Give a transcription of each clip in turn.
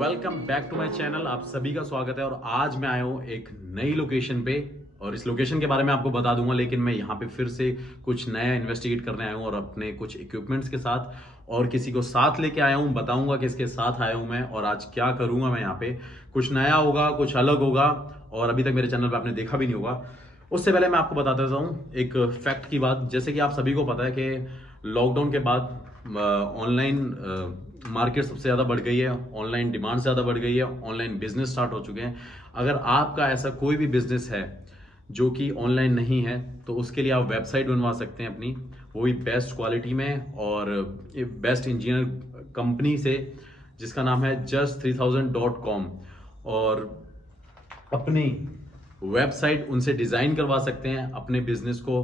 Welcome back to my channel. आप सभी का स्वागत है और आज मैं आया हूँ एक नई लोकेशन पे और इस लोकेशन के बारे में आपको बता दूंगा, लेकिन मैं यहाँ पे फिर से कुछ नया इन्वेस्टिगेट करने आया हूँ और अपने कुछ इक्विपमेंट्स के साथ और किसी को साथ लेके आया हूँ। बताऊंगा किसके साथ आया हूँ मैं और आज क्या करूंगा मैं यहाँ पे। कुछ नया होगा, कुछ अलग होगा और अभी तक मेरे चैनल पर आपने देखा भी नहीं होगा। उससे पहले मैं आपको बता देता हूँ एक फैक्ट की बात। जैसे कि आप सभी को पता है कि लॉकडाउन के बाद ऑनलाइन मार्केट सबसे ज़्यादा बढ़ गई है, ऑनलाइन डिमांड ज़्यादा बढ़ गई है, ऑनलाइन बिजनेस स्टार्ट हो चुके हैं। अगर आपका ऐसा कोई भी बिजनेस है जो कि ऑनलाइन नहीं है तो उसके लिए आप वेबसाइट बनवा सकते हैं अपनी, वो भी बेस्ट क्वालिटी में और बेस्ट इंजीनियर कंपनी से जिसका नाम है just3000.com। और अपनी वेबसाइट उनसे डिज़ाइन करवा सकते हैं। अपने बिजनेस को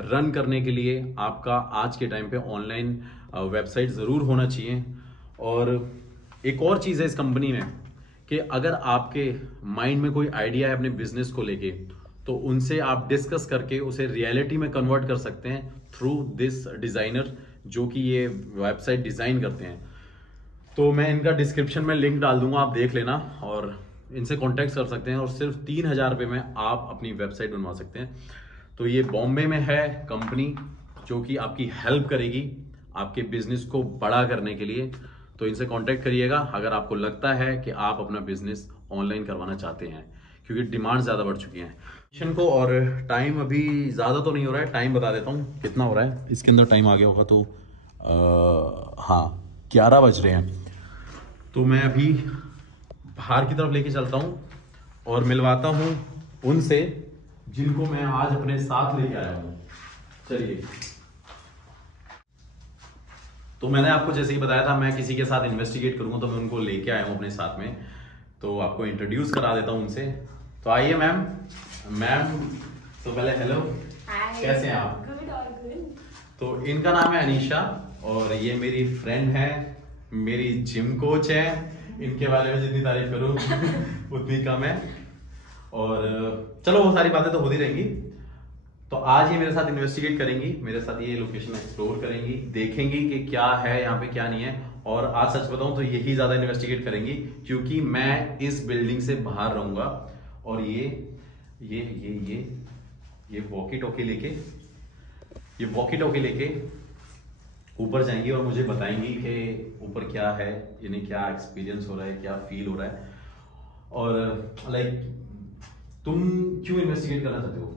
रन करने के लिए आपका आज के टाइम पे ऑनलाइन वेबसाइट ज़रूर होना चाहिए। और एक और चीज़ है इस कंपनी में कि अगर आपके माइंड में कोई आइडिया है अपने बिजनेस को लेके तो उनसे आप डिस्कस करके उसे रियलिटी में कन्वर्ट कर सकते हैं थ्रू दिस डिज़ाइनर जो कि ये वेबसाइट डिज़ाइन करते हैं। तो मैं इनका डिस्क्रिप्शन में लिंक डाल दूंगा, आप देख लेना और इनसे कॉन्टैक्ट कर सकते हैं और सिर्फ 3,000 रुपये में आप अपनी वेबसाइट बनवा सकते हैं। तो ये बॉम्बे में है कंपनी जो कि आपकी हेल्प करेगी आपके बिजनेस को बड़ा करने के लिए। तो इनसे कांटेक्ट करिएगा अगर आपको लगता है कि आप अपना बिजनेस ऑनलाइन करवाना चाहते हैं, क्योंकि डिमांड ज़्यादा बढ़ चुकी है मिशन को। और टाइम अभी ज़्यादा तो नहीं हो रहा है, टाइम बता देता हूँ कितना हो रहा है। इसके अंदर टाइम आ गया होगा तो हाँ 11 बज रहे हैं। तो मैं अभी बाहर की तरफ लेके चलता हूँ और मिलवाता हूँ उनसे जिनको मैं आज अपने साथ लेके आया हूँ। चलिए, तो मैंने आपको जैसे कि बताया था मैं किसी के साथ इन्वेस्टिगेट करूंगा तो मैं उनको लेके आया हूँ अपने साथ में। तो आपको इंट्रोड्यूस करा देता हूँ उनसे। तो आइए मैम। तो पहले हेलो, कैसे हैं आप? गुड। तो इनका नाम है अनीशा और ये मेरी फ्रेंड है, मेरी जिम कोच है। इनके बारे में जितनी तारीफ करूँ उतनी कम है। और चलो वो सारी बातें तो होती रहेंगी। तो आज ये मेरे साथ इन्वेस्टिगेट करेंगी, मेरे साथ ये लोकेशन एक्सप्लोर करेंगी, देखेंगी कि क्या है यहाँ पे क्या नहीं है। और आज सच बताऊं तो यही ज्यादा इन्वेस्टिगेट करेंगी क्योंकि मैं इस बिल्डिंग से बाहर रहूंगा और ये वॉकी टॉकी लेके ऊपर जाएंगी और मुझे बताएंगी कि ऊपर क्या है, इन्हें क्या एक्सपीरियंस हो रहा है, क्या फील हो रहा है। और लाइक तुम क्यों इन्वेस्टिगेट करना चाहते हो?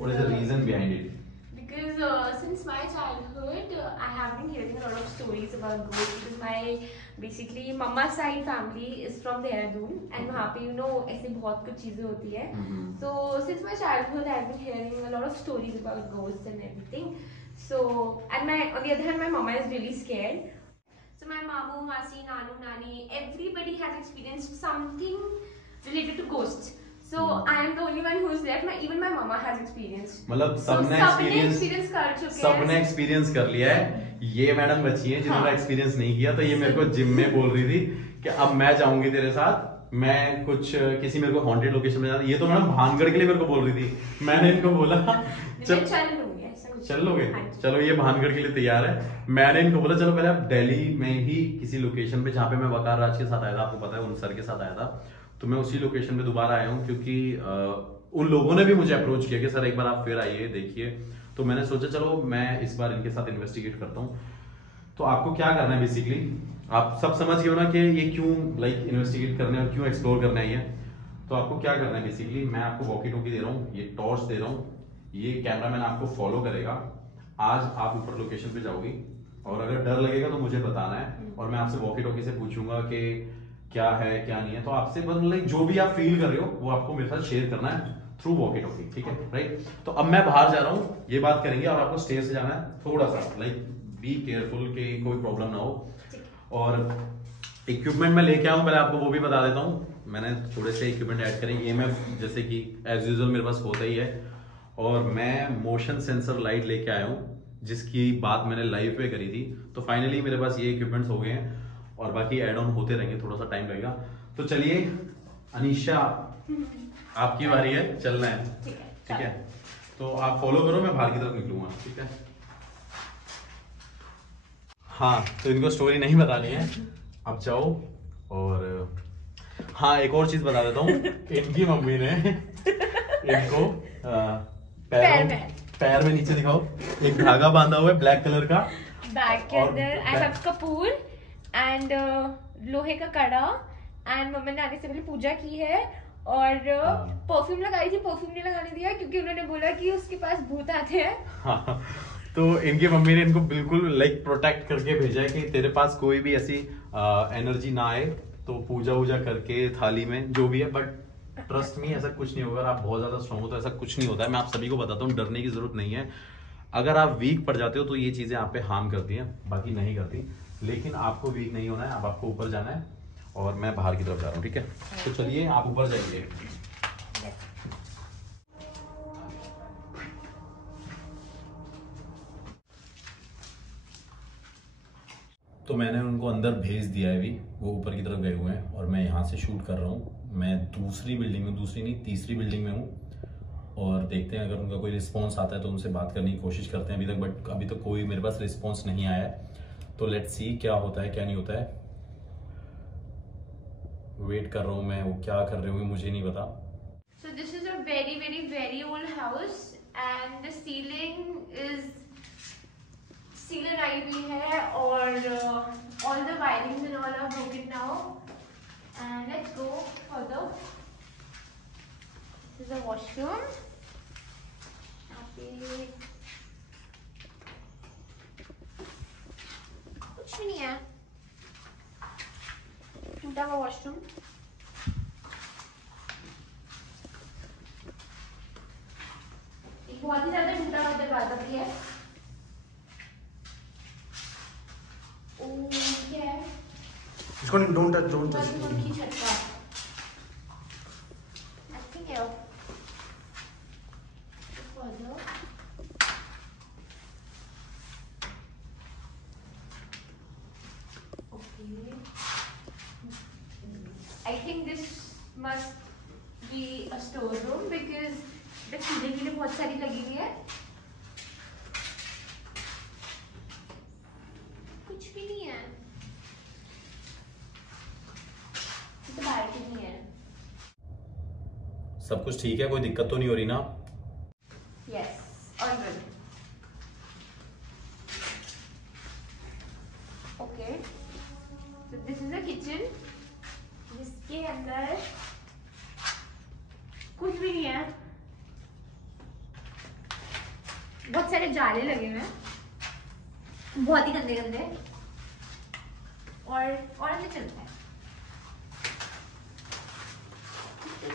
What is the reason behind it? Because since my childhood, I have been hearing a lot of stories about ghosts. Because my basically mama side family is from Dehradun, and वहाँ पे ऐसे बहुत कुछ चीजें होती है. So since my childhood, I have been hearing a lot of stories about ghosts and everything. So and on the other hand, my mama is really scared. So my mamu, masi, nanu, nani, everybody has experienced something related to ghosts. So I am the only one who is left. Even my mama has experienced. मतलब सबने experience कर चुके हैं। सबने experience कर लिया है। ये मैडम बची है जिन्होंने एक्सपीरियंस नहीं किया। तो ये मेरे को जिम में बोल रही थी कि अब मैं जाऊंगी तेरे साथ, मैं कुछ किसी मेरे को हॉन्टेड लोकेशन में जाना। ये तो मैडम भानगढ़ के लिए मेरे को बोल रही थी। मैंने इनको बोला चल लोगे, चलो ये भानगढ़ के लिए तैयार है। मैंने इनको बोला चलो पहले आप दिल्ली में ही किसी लोकेशन पे, जहाँ पे मैं वकार राज के साथ आया था, आपको पता है उन सर के साथ आया था, तो मैं उसी लोकेशन पे दोबारा आया हूँ क्योंकि उन लोगों ने भी मुझे अप्रोच किया कि सर एक बार आप फिर आइए देखिए। तो मैंने सोचा चलो मैं इस बार इनके साथ इन्वेस्टिगेट करता हूँ। तो आपको क्या करना है बेसिकली, आप सब समझ गए हो ना कि ये क्यों इन्वेस्टिगेट करना है और क्यों एक्सप्लोर करना है ये। तो आपको क्या करना है बेसिकली, मैं आपको वॉकी टॉकी दे रहा हूँ, ये टॉर्च दे रहा हूँ, ये कैमरामैन आपको फॉलो करेगा। आज आप ऊपर लोकेशन पे जाओगी और अगर डर लगेगा तो मुझे बताना है और मैं आपसे वॉकी टॉकी से पूछूंगा कि क्या है क्या नहीं है। तो आपसे बस जो भी आप फील कर रहे हो वो आपको मेरे साथ शेयर करना है थ्रू वॉकी टॉकी, ठीक है राइट। तो अब मैं बाहर जा रहा हूँ, ये बात करेंगे और आपको स्टेज से जाना है। थोड़ा सा बी केयरफुल कि कोई प्रॉब्लम ना हो। और इक्विपमेंट मैं लेके आऊँ, पहले आपको वो भी बता देता हूँ। मैंने थोड़े से इक्विपमेंट ऐड करें, EMF जैसे कि एज यूजुअल मेरे पास होता ही है। और मैं मोशन सेंसर लाइट लेके आया हूँ जिसकी बात मैंने लाइव पे करी थी। तो फाइनली मेरे पास ये इक्विपमेंट्स हो गए हैं और बाकी ऐड ऑन होते रहेंगे, थोड़ा सा टाइम लगेगा। तो चलिए अनीशा आपकी बारी है, चलना है, ठीक है। तो आप फॉलो करो, मैं बाहर की तरफ निकलूंगा, ठीक है। हाँ तो इनको स्टोरी नहीं बतानी है, अब जाओ और हाँ, एक और चीज बता देता हूँ। इनकी मम्मी ने इनको पैर में नीचे दिखाओ, एक धागा बांधा हुआ है ब्लैक कलर का। बैग के अंदर आई हैव कपूर एंड लोहे का कड़ा, एंड मम्मा ने आने से पहले पूजा की है और परफ्यूम लगाई थी। परफ्यूम नहीं लगाने दिया क्योंकि उन्होंने बोला कि उसके पास भूत आते हैं। हाँ, तो इनकी मम्मी ने इनको बिल्कुल लाइक प्रोटेक्ट करके भेजा है कि तेरे पास कोई भी ऐसी एनर्जी ना आए, तो पूजा वूजा करके थाली में जो भी है। बट ट्रस्ट मी, ऐसा कुछ नहीं होगा। आप बहुत ज्यादा स्ट्रांग हो तो ऐसा कुछ नहीं होता है। मैं आप सभी को बताता हूँ, डरने की जरूरत नहीं है। अगर आप वीक पड़ जाते हो तो ये चीजें आप पे हार्म करती हैं, बाकी नहीं करती। लेकिन आपको वीक नहीं होना है, अब आपको ऊपर जाना है और मैं बाहर की तरफ जा रहा हूँ, ठीक है? तो चलिए आप ऊपर जाइए। तो मैंने उनको अंदर भेज दिया है, अभी वो ऊपर की तरफ गए हुए हैं और मैं यहाँ से शूट कर रहा हूँ। मैं दूसरी बिल्डिंग में, दूसरी नहीं तीसरी बिल्डिंग में हूँ और देखते हैं अगर उनका कोई रिस्पॉन्स आता है तो उनसे बात करने की कोशिश करते हैं अभी तक। बट अभी तक कोई मेरे पास रिस्पॉन्स नहीं आया है, तो लेट्स सी क्या होता है क्या नहीं होता है। वेट कर रहा हूँ मैं, वो क्या कर रहे होंगे मुझे नहीं पता। So this is a very very very old house and the ceiling आई हुई है और all the wirings and all are broken now. And let's go further. This is a washroom. यहाँ पे कुछ भी नहीं है, टूटा हुआ वॉशरूम। बहुत ही ज्यादा टूटा हुआ दरवाजा भी है। क्या है इसको डोंट टच की छत का आई थिंक है। I think this must be a storeroom because the चीजें के लिए बहुत सारी लगी हुई है। कुछ भी नहीं है, तो बाहर की नहीं है। सब कुछ ठीक है, कोई दिक्कत तो नहीं हो रही ना? Yes, all good. Okay, so this is the kitchen, जिसके अंदर कुछ भी नहीं है। बहुत सारे जाले लगे हुए हैं, बहुत ही गंदे गंदे, और अंदर चलता है।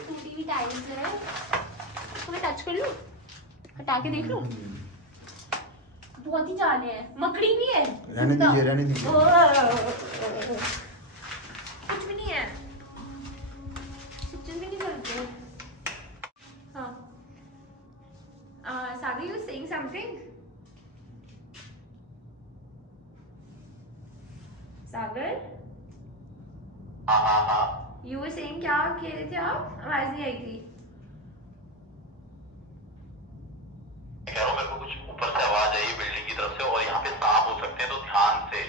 टूटी हुई टाइल्स है, इसको मैं टच कर लूं, हटा के देख लूं। बहुत ही जाले हैं, मकड़ी भी है। रहने दीजिए कुछ भी नहीं है, किचन भी नहीं करते। हाँ, Sagar, you saying something? Sagar? You were saying क्या कह रहे थे आप? आवाज नहीं आई थी। कह रहा हूँ मेरे को कुछ ऊपर से आवाज आई बिल्डिंग की तरफ से और यहाँ पे सांप हो सकते हैं, तो ध्यान से।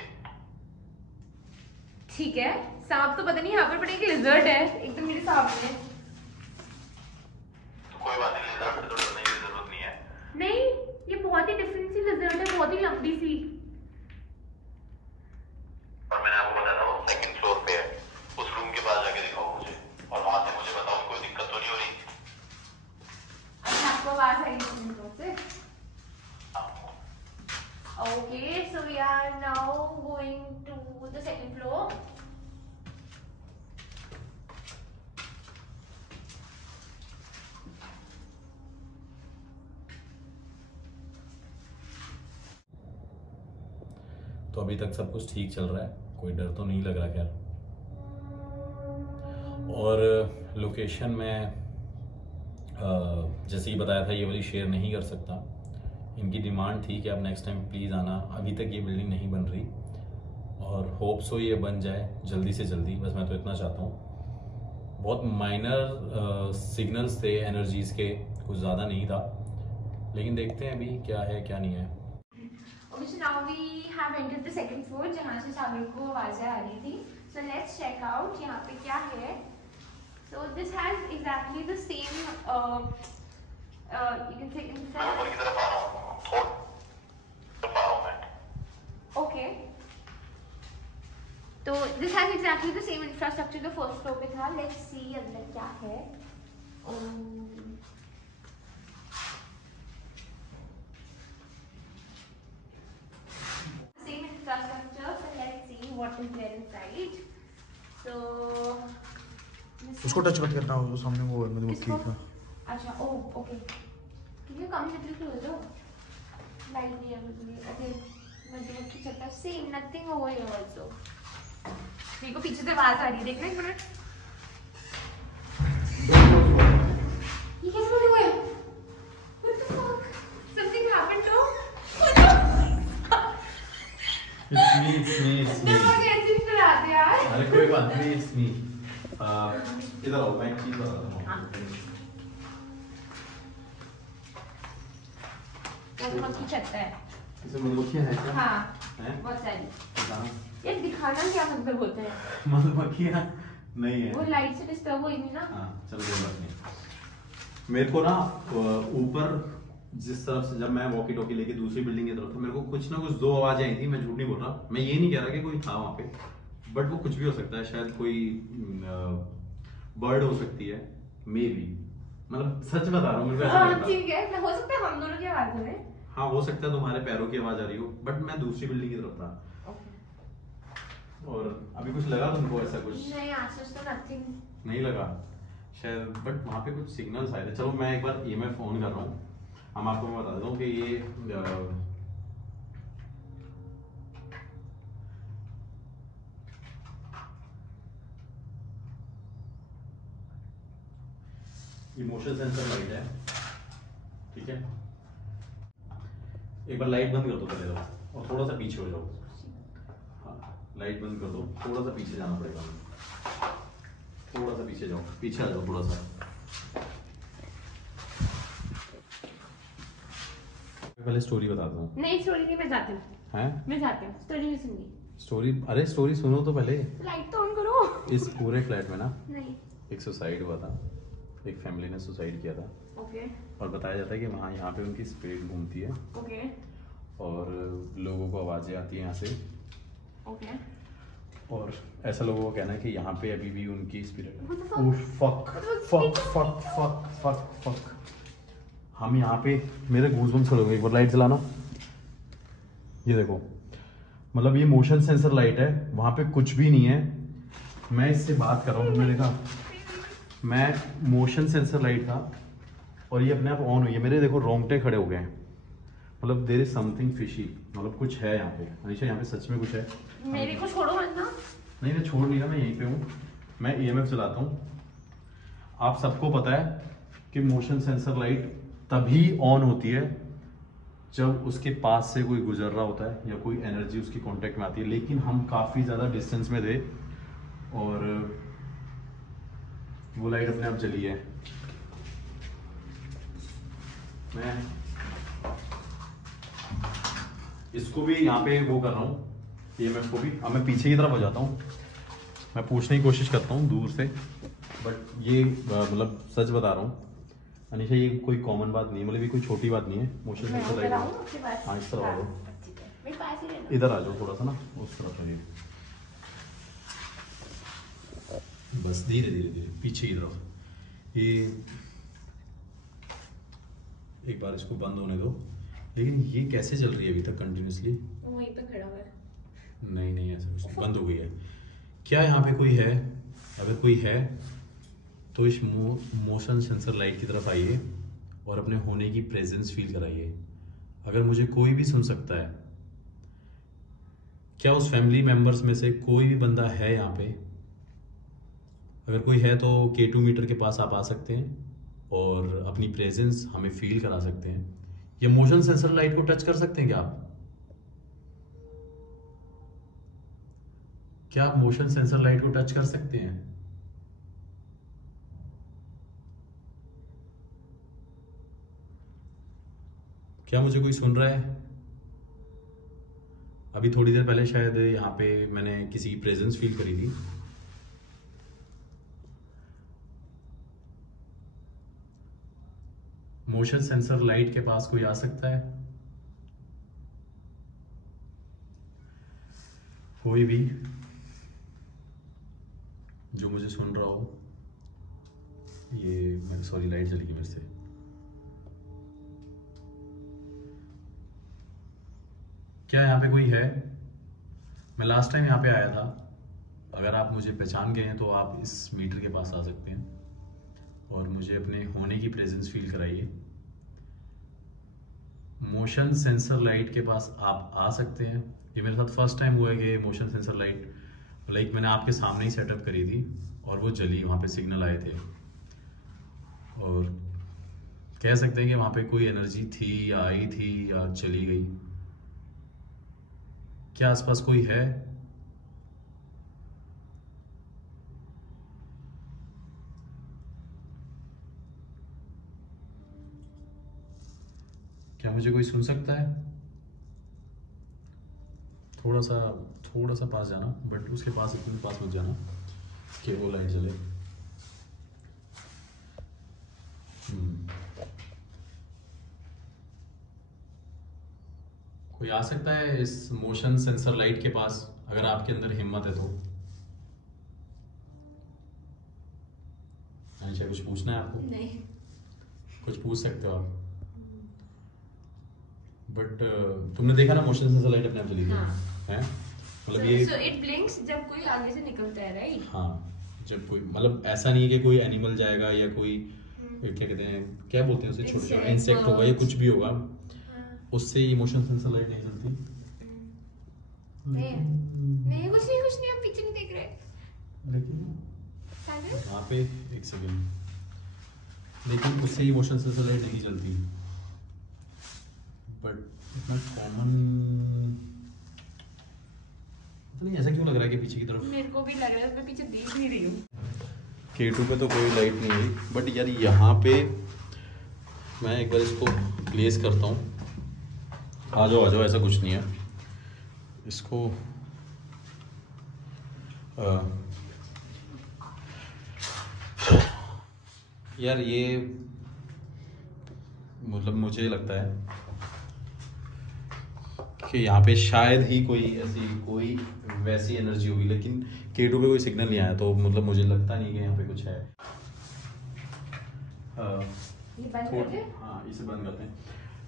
ठीक है, सांप तो पता नहीं, यहाँ पर बड़ा एक लिजर्ड है एकदम मेरे सामने। तो कोई बात नहीं, लिजर्ड से तो डरने की जरूरत नहीं है। नहीं, ये बहुत ही डिफरेंट सी लिजर्ड है, बहुत ही लंबी सी। और मैंने आपको बताया था वो सेकंड फ्लोर पे है, उस रूम के पास जाके दिखाओ मुझे और वहां से मुझे बताओ कोई दिक्कत तो नहीं हो रही। अच्छा, आपको आवाज आई सेकंड फ्लोर से? Okay, so we are now going to the second floor. तो अभी तक सब कुछ ठीक चल रहा है, कोई डर तो नहीं लग रहा खैर। और लोकेशन में जैसे कि बताया था ये वाली शेयर नहीं कर सकता। इनकी डिमांड थी कि आप नेक्स्ट टाइम प्लीज़ आना। अभी तक ये बिल्डिंग नहीं बन रही और होप सो ये बन जाए जल्दी से जल्दी, बस मैं तो इतना चाहता हूँ। बहुत माइनर सिग्नल्स थे एनर्जीज के, कुछ ज़्यादा नहीं था, लेकिन देखते हैं अभी क्या है क्या नहीं है। Okay, so now we have entered the second floor, जहाँ से सागर को आवाज़ें आ रही थी। So let's check out यहाँ पे क्या है. So this has exactly the same you can say मैं infra. ऊपर की तरफ आ रहा हूँ, थोड़ा तरफ आ रहा हूँ मैं. Okay. तो this has exactly the same infrastructure जो first floor पे था. Let's see अंदर क्या है. Same infrastructure. So let's see what is there inside. So उसको टच मत करना, वो सामने वो है मधुमक्खी किसको? का. अच्छा, ओ okay. Can you come little closer? Light नहीं है बिल्कुल. Okay. मधुमक्खी चलता. Same, nothing over here also. देखो पीछे से आवाज आ रही है. देखना एक मिनट. ये कैसे बंद हुआ है? What the fuck? Something happened to? It's me. नमक ऐसे ही चलाते यार. अरे कोई बात नहीं, it's me. इधर आओ, मैं एक चीज बताता हूँ. मधुमक्खी चलता है. इसमें मधुमक्खियाँ हैं क्या? हाँ. हैं? बहुत सारी. बताना. ये दिखाना क्या मतलब होता है? मधुमक्खियाँ नहीं है. वो लाइट से डिस्टर्ब हुई थी ना. हाँ, चलो कोई बात नहीं. मेरे को ना ऊपर जिस तरफ से जब मैं वॉकी टॉकी लेके दूसरी बिल्डिंग की तरफ था, मेरे को कुछ ना कुछ दो आवाजें आई थी. मैं झूठ नहीं बोल रहा. मैं ये नहीं कह रहा कि कोई था वहां पे, बट वो कुछ भी हो सकता है. शायद कोई बर्ड हो सकती है, मे बी. मतलब सच बता रहा हूँ, मेरे को ऐसा लग रहा है. ठीक है. हो सकता है हम दोनों की आवाज हो. हाँ, हो सकता है तुम्हारे पैरों की आवाज आ रही हो, बट मैं दूसरी बिल्डिंग की तरफ था. और अभी कुछ लगा तुमको ऐसा कुछ? नहीं, आज तो नथिंग. नहीं लगा शायद, बट वहाँ पे कुछ सिग्नल्स आए थे. चलो मैं एक बार EMF फोन कर रहा हूँ. हम आपको मैं बता देता हूँ कि ये मोशन सेंसर लाइट है. ठीक है, एक बार लाइट बंद कर दो पहले तो, और थोड़ा सा पीछे हो जाओ. हाँ, लाइट बंद कर दो. थोड़ा सा पीछे जाना पड़ेगा. थोड़ा सा पीछे जाओ, पीछे आ जाओ थोड़ा सा. पहले स्टोरी बताता हूँ. नहीं, स्टोरी नहीं. मैं जाती हूँ. हैं? मैं जाती हूँ. स्टोरी नहीं सुननी. स्टोरी? अरे स्टोरी सुनो तो पहले. लाइट तो ऑन करो. इस पूरे फ्लैट में ना नहीं. एक सुसाइड हुआ था. एक फैमिली ने सुसाइड किया था. ओके. और बताया जाता है कि वहाँ यहाँ पे उनकी स्पिरिट घूमती है. ओके. और लोगों को आवाज़ें आती हैं यहाँ से. ओके. और ऐसा लोगों का कहना है कि यहाँ पे अभी भी उनकी spirit. What the fuck? Fuck. हम यहाँ पे, मेरे गूज़बम्स खड़े हो गए. एक बार लाइट जलाना. ये देखो, मतलब ये मोशन सेंसर लाइट है. वहाँ पे कुछ भी नहीं है. मैं इससे बात कर रहा हूँ, तुमने देखा? मैं मोशन सेंसर लाइट था और ये अपने आप ऑन हुई है. मेरे देखो रोंगटे खड़े हो गए हैं. मतलब देयर इज समथिंग फिशी. मतलब कुछ है यहाँ पे. अनीशा, यहाँ पे सच में कुछ है. मेरे को छोड़ो मत ना. नहीं, मैं छोड़ नहीं रहा. मैं यहीं पे हूँ. मैं EMF चलाता हूँ. आप सबको पता है कि मोशन सेंसर लाइट तभी ऑन होती है जब उसके पास से कोई गुजर रहा होता है या कोई एनर्जी उसकी कांटेक्ट में आती है. लेकिन हम काफ़ी ज़्यादा डिस्टेंस में थे और वो लाइट अपने आप जली है. मैं इसको भी यहाँ पे वो कर रहा हूँ, EMF को भी. अब मैं पीछे की तरफ हो जाता हूँ. मैं पूछने की कोशिश करता हूँ दूर से, बट ये मतलब सच बता रहा हूँ अनीशा, ये कोई कॉमन बात नहीं है. मतलब ये कोई छोटी बात नहीं है. Motion sensor light. हाँ, इस तरफ आ जाओ. मेरे पास ही रहना. इधर आ जाओ थोड़ा सा ना, उस तरफ आइए. बस धीरे धीरे पीछे की तरफ. ये एक बार इसको बंद होने दो. लेकिन ये कैसे चल रही है अभी तक कंटिन्यूसली? वहीं पे खड़ा हुआ है. नहीं, ऐसा कुछ नहीं. बंद हो गई है क्या? यहाँ पे कोई है? अगर कोई है तो इस मोशन सेंसर लाइट की तरफ आइए और अपने होने की प्रेजेंस फील कराइए. अगर मुझे कोई भी सुन सकता है, क्या उस फैमिली मेंबर्स में से कोई भी बंदा है यहाँ पे? अगर कोई है तो K2 मीटर के पास आप आ सकते हैं और अपनी प्रेजेंस हमें फील करा सकते हैं. या मोशन सेंसर लाइट को टच कर सकते हैं क्या आप? क्या आप मोशन सेंसर लाइट को टच कर सकते हैं? क्या मुझे कोई सुन रहा है? अभी थोड़ी देर पहले शायद यहाँ पे मैंने किसी की प्रेजेंस फील करी थी। मोशन सेंसर लाइट के पास कोई आ सकता है? कोई भी जो मुझे सुन रहा हो। ये सॉरी, लाइट चली गई मेरे से। क्या यहाँ पे कोई है? मैं लास्ट टाइम यहाँ पे आया था। अगर आप मुझे पहचान गए हैं तो आप इस मीटर के पास आ सकते हैं और मुझे अपने होने की प्रेजेंस फील कराइए। मोशन सेंसर लाइट के पास आप आ सकते हैं। ये मेरे साथ फर्स्ट टाइम हुआ है कि मोशन सेंसर लाइट मैंने आपके सामने ही सेटअप करी थी और वो जली, वहाँ पे सिग्नल आए थे और कह सकते हैं कि वहाँ पे कोई एनर्जी थी या आई थी या चली गई। क्या आसपास कोई है? क्या मुझे कोई सुन सकता है? थोड़ा सा पास जाना, बट उसके पास इतने पास मत जाना कि वो लाइट जले। कोई आ सकता है इस मोशन सेंसर लाइट के पास, अगर आपके अंदर हिम्मत है तो। अच्छा, कुछ पूछना है आपको? नहीं। कुछ पूछ सकते हो आप, बट तुमने देखा ना मोशन सेंसर लाइट अपने आप चली गई है। मतलब ये so it blinks जब कोई आगे से निकलता है, राइट? हाँ, जब कोई, मतलब ऐसा नहीं है कि कोई एनिमल जाएगा या कोई क्या कहते हैं, क्या बोलते हैं उसे, छोटे छोटे इंसेक्ट होगा या कुछ भी होगा, उससे ये मोशन सेंसर लाइट नहीं चलती। नहीं, कुछ नहीं, आप पीछे नहीं देख रहे। लेकिन सागर? वहाँ पे एक सेकंड, लेकिन उससे ये मोशन सेंसर लाइट नहीं चलती। बट इतना कॉमन नहीं, ऐसा क्यों लग रहा है कि पीछे की तरफ? मेरे को भी लग रहा है, मैं पीछे देख नहीं रही हूँ। K2 पे तो कोई लाइट नहीं है, बट यार यहाँ पे मैं एक बार इसको प्लेस करता हूँ। आ जाओ, ऐसा कुछ नहीं है। इसको यार ये मतलब मुझे लगता है कि यहाँ पे शायद ही कोई वैसी एनर्जी होगी, लेकिन K2 पे कोई सिग्नल नहीं आया, तो मतलब मुझे लगता नहीं कि यहाँ पे कुछ है। ये बंद कर दे? हाँ, इसे बंद करते हैं।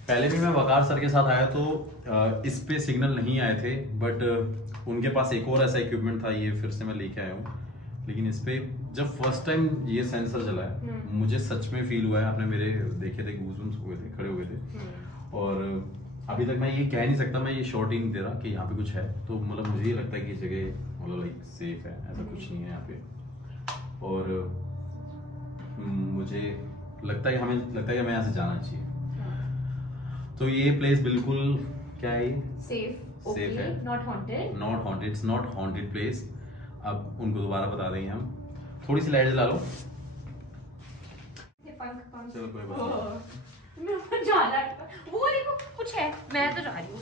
पहले भी मैं वकार सर के साथ आया तो इस पे सिग्नल नहीं आए थे, बट उनके पास एक और ऐसा इक्विपमेंट था, ये फिर से मैं लेके आया हूँ। लेकिन इस पे जब फर्स्ट टाइम ये सेंसर चला है, मुझे सच में फील हुआ है। आपने मेरे देखे थे, गूज़बम्स हुए थे, खड़े हुए थे। और अभी तक मैं ये कह नहीं सकता, मैं ये शॉर्ट ही नहीं दे रहा कि यहाँ पे कुछ है। तो मतलब मुझे ये लगता है कि इस जगह मतलब लाइक सेफ है, ऐसा कुछ नहीं है यहाँ पे। और मुझे लगता है कि हमें यहाँ से जाना चाहिए। तो ये प्लेस बिल्कुल क्या है, सेफ सेफ है, not haunted, it's not haunted place. अब उनको दोबारा बता देंगे हम। थोड़ी सी लाइट जला लो। पंख चलो कोई बात नहीं। मेरे ऊपर जा रहा है वो, देखो कुछ है, मैं तो जा रही हूँ।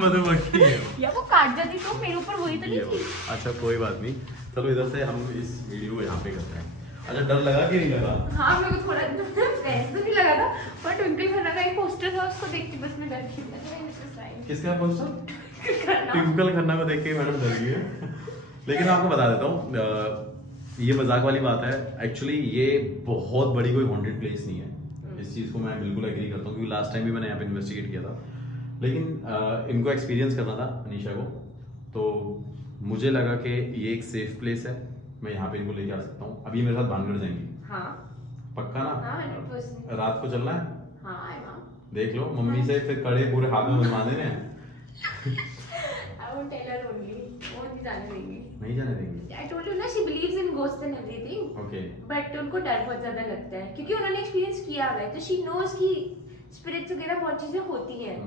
मधुमक्खी है या वो काट जाती तो मेरे ऊपर वही तो नहीं थी। अच्छा कोई बात नहीं, चलो इधर से हम इस वीडियो को यहाँ पे करते हैं। अच्छा, डर लगा कि नहीं लगा? हाँ, मेरे को थोड़ा वैसे तो नहीं लगा था, पर ट्विंकल खन्ना का एक पोस्टर था, उसको देख के बस मैं डर गई। किसका पोस्टर? ट्विंकल खन्ना को देख के मैडम डर गई है। लेकिन आपको बता देता हूँ, ये मजाक वाली बात है। एक्चुअली ये बहुत बड़ी कोई हॉन्टेड प्लेस नहीं है। इस चीज़ को मैं बिल्कुल एग्री करता हूँ, क्योंकि लास्ट टाइम भी मैंने यहाँ पे इन्वेस्टिगेट किया था। लेकिन इनको एक्सपीरियंस करना था, अनीशा को, तो मुझे लगा कि ये एक सेफ प्लेस है, मैं यहाँ पे इनको लेके आ सकता हूँ। अभी मेरे साथ भानगढ़ जाएंगी? हाँ पक्का ना? हाँ, 100%। रात को चलना है? हाँ, देख लो, मम्मी से फिर कड़े पूरे हाथ में बनवा देने हैं। I won't tell her only, वो नहीं जाने देंगी। नहीं जाने देंगी? I told you ना, she believes in ghosts and everything. Okay. But उनको डर बहुत ज्यादा लगता है, क्योंकि उन्होंने एक्सपीरियंस किया हुआ है, तो she knows कि स्पिरिट्स वगैरह बहुत चीजें होती हैं।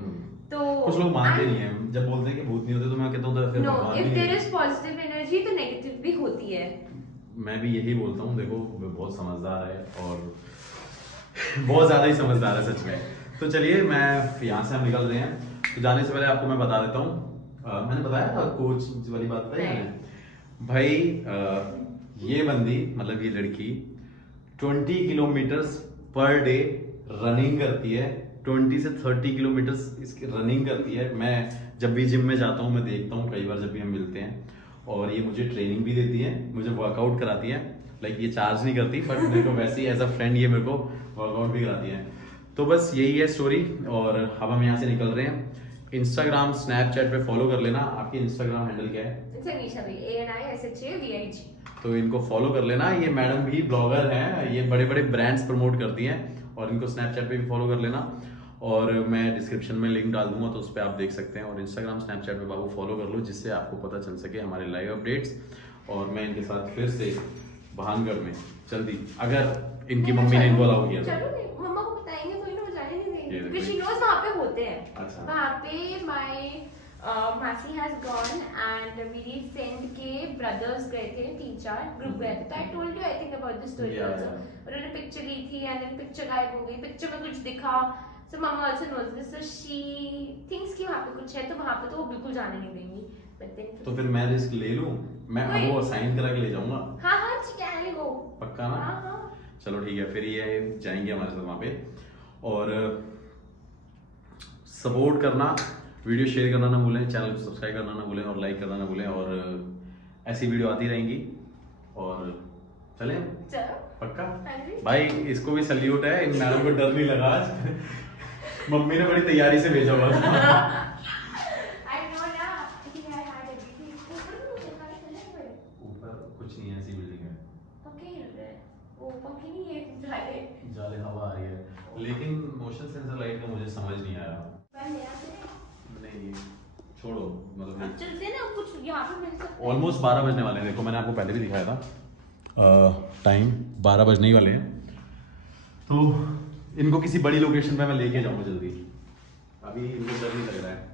तो कुछ लोग मानते नहीं हैं, जब बोलते हैं कि भूत नहीं होते, तो मैं कहता हूँ फिर भगवान if नहीं there है। is positive energy तो नेगेटिव भी होती है। मैं भी यही बोलता हूँ। देखो, बहुत समझदार है और बहुत ज्यादा ही समझदार है सच में। तो चलिए, मैं यहाँ से हम निकल रहे हैं। तो जाने से पहले आपको मैं बता देता हूँ, मैंने बताया था कोच वाली बात बताई मैंने भाई। ये बंदी मतलब ये लड़की 20 किलोमीटर्स पर डे रनिंग करती है, 20 से 30 किलोमीटर्स इसकी रनिंग करती है। मैं जब भी जिम में जाता हूँ मैं देखता हूँ कई बार जब भी हम मिलते हैं, और ये मुझे ट्रेनिंग भी देती है, मुझे वर्कआउट कराती है। लाइक ये चार्ज नहीं करती बट मेरे को वैसे ही एज अ फ्रेंड ये मेरे को वर्कआउट भी कराती है। तो बस यही है स्टोरी, और अब हम यहाँ से निकल रहे हैं। इंस्टाग्राम स्नैपचैट पे फॉलो कर लेना। आपकी इंस्टाग्राम हैंडल क्या है? ANISHAVIG। तो इनको फॉलो कर लेना। ये मैडम भी ब्लॉगर हैं, ये बड़े बड़े ब्रांड्स प्रमोट करती हैं, और इनको स्नैपचैट पे भी फॉलो कर लेना। और मैं डिस्क्रिप्शन में लिंक डाल दूंगा तो उस पर आप देख सकते हैं। और इंस्टाग्राम स्नैपचैट पे बाबू फॉलो कर लो, जिससे आपको पता चल सके हमारे लाइव अपडेट्स। और मैं इनके साथ फिर से भानगढ़ में जल्दी, अगर इनकी मम्मी ने इनको अलाउ किया चलो नहीं, मम्मा को बताएंगे कोई ना, जाने नहीं देंगे ये देखो। क्योंकि शी नोज वहाँ पे होते हैं। अच्छा। वहाँ पे माय मासी हैज गॉन एंड मेरी फ्रेंड के ब्रदर्स गए थे, 3-4 ग्रुप गए थे। तो I told you I think about this story also. उन्होंने पिक्चर ली थी एंड देन पिक्चर गायब हो गई, पिक्चर में कुछ दिखा। So mama also knows this, so she thinks कि वहाँ पे कुछ है, तो वहाँ पे तो वो बिल्कुल जाने नहीं देंगी। तो फिर मैं रिस्क ले लूं, मैं वो साइन करा के ले जाऊंगा। हाँ हाँ ठीक है, आई गो पक्का ना? हाँ हाँ चलो ठीक है, फिर ये जाएंगे हमारे साथ वहाँ पे। और सपोर्ट करना, वीडियो शेयर करना ना भूलें, चैनल को सब्सक्राइब करना ना भूलें, और लाइक करना ना भूलें। और ऐसी वीडियो आती रहेंगी। और चलें चलो पक्का अरे। भाई, इसको भी सल्यूट है, इन मैडम को डर नहीं लगा आज। मम्मी ने बड़ी तैयारी से भेजा हुआ था। ऊपर कुछ नहीं है, ऐसी बिल्डिंग है, जाले हवा आ रही है, लेकिन मोशन सेंसर लाइट का मुझे समझ नहीं आया। नहीं छोड़ो, मतलब चलते ना कुछ यहाँ पे मिल सकता है। ऑलमोस्ट 12 बजने वाले हैं। देखो मैंने आपको पहले भी दिखाया था, टाइम 12 बजने ही वाले हैं। तो इनको किसी बड़ी लोकेशन पे मैं लेके जाऊंगा जल्दी, अभी इनको डर नहीं लग रहा है।